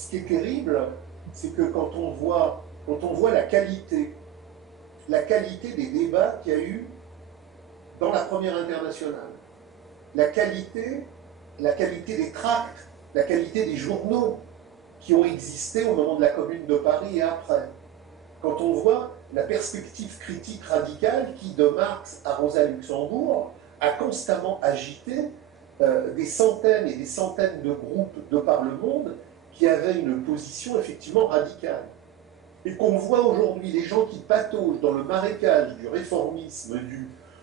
ce qui est terrible, c'est que quand on voit la qualité des débats qu'il y a eu dans la première internationale, la qualité, la qualité des tracts, la qualité des journaux qui ont existé au moment de la Commune de Paris et après. Quand on voit la perspective critique radicale qui, de Marx à Rosa Luxembourg, a constamment agité des centaines et des centaines de groupes de par le monde qui avaient une position effectivement radicale. Et qu'on voit aujourd'hui les gens qui pataugent dans le marécage du réformisme,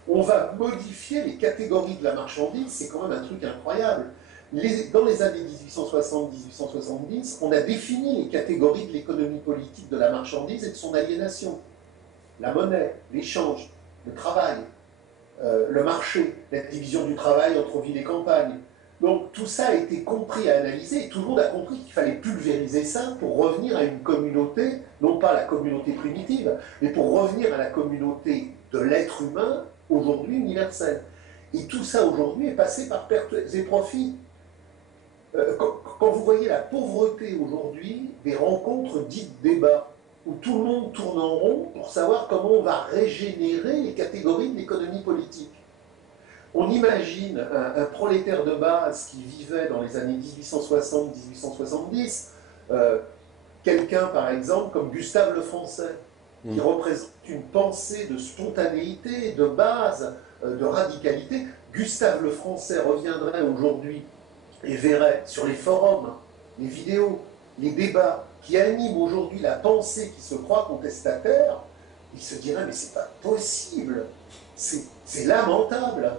on va modifier les catégories de la marchandise, c'est quand même un truc incroyable. Dans les années 1860-1870, on a défini les catégories de l'économie politique de la marchandise et de son aliénation. La monnaie, l'échange, le travail, le marché, la division du travail entre ville et campagne. Donc tout ça a été compris et analysé, et tout le monde a compris qu'il fallait pulvériser ça pour revenir à une communauté, non pas la communauté primitive, mais pour revenir à la communauté de l'être humain, aujourd'hui universelle. Et tout ça aujourd'hui est passé par pertes et profits. Quand vous voyez la pauvreté aujourd'hui des rencontres dites débats, où tout le monde tourne en rond pour savoir comment on va régénérer les catégories de l'économie politique. On imagine un prolétaire de base qui vivait dans les années 1860-1870, quelqu'un par exemple comme Gustave Lefrançais, qui représente une pensée de spontanéité, de base, de radicalité. Gustave Lefrançais reviendrait aujourd'hui et verrait sur les forums, les vidéos, les débats qui animent aujourd'hui la pensée qui se croit contestataire, il se dirait mais c'est pas possible, c'est lamentable.